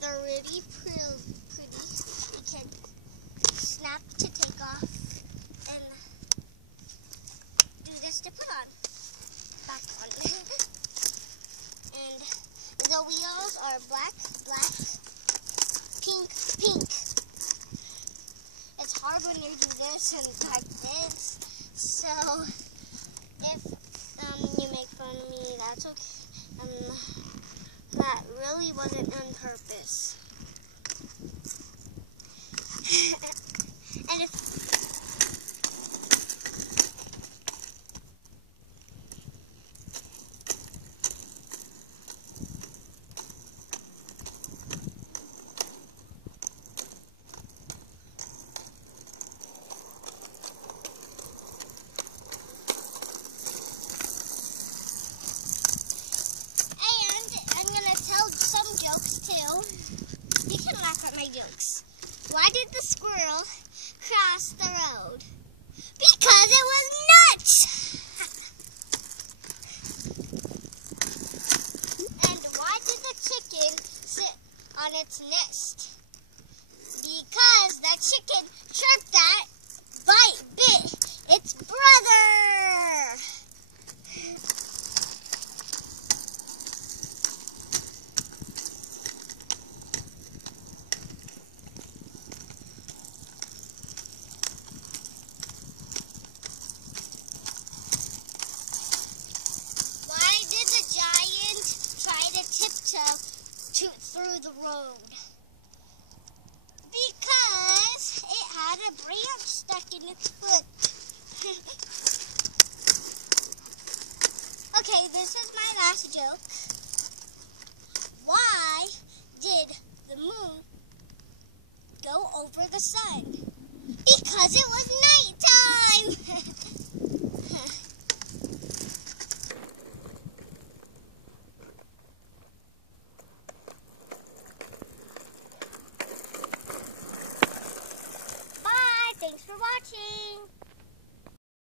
they're really pretty. You can snap to take off and do this to put on. Back on. And the wheels are black, pink. It's hard when you do this and like this. So if you make fun of me, that's okay. That really wasn't on purpose. And if you can laugh at my jokes. Why did the squirrel cross the road? Because it was nuts! And why did the chicken sit on its nest? Because that chicken tripped that bit its brother! Through the road because it had a branch stuck in its foot. Okay, this is my last joke. Why did the moon go over the sun? Because it was nighttime. Thanks for watching.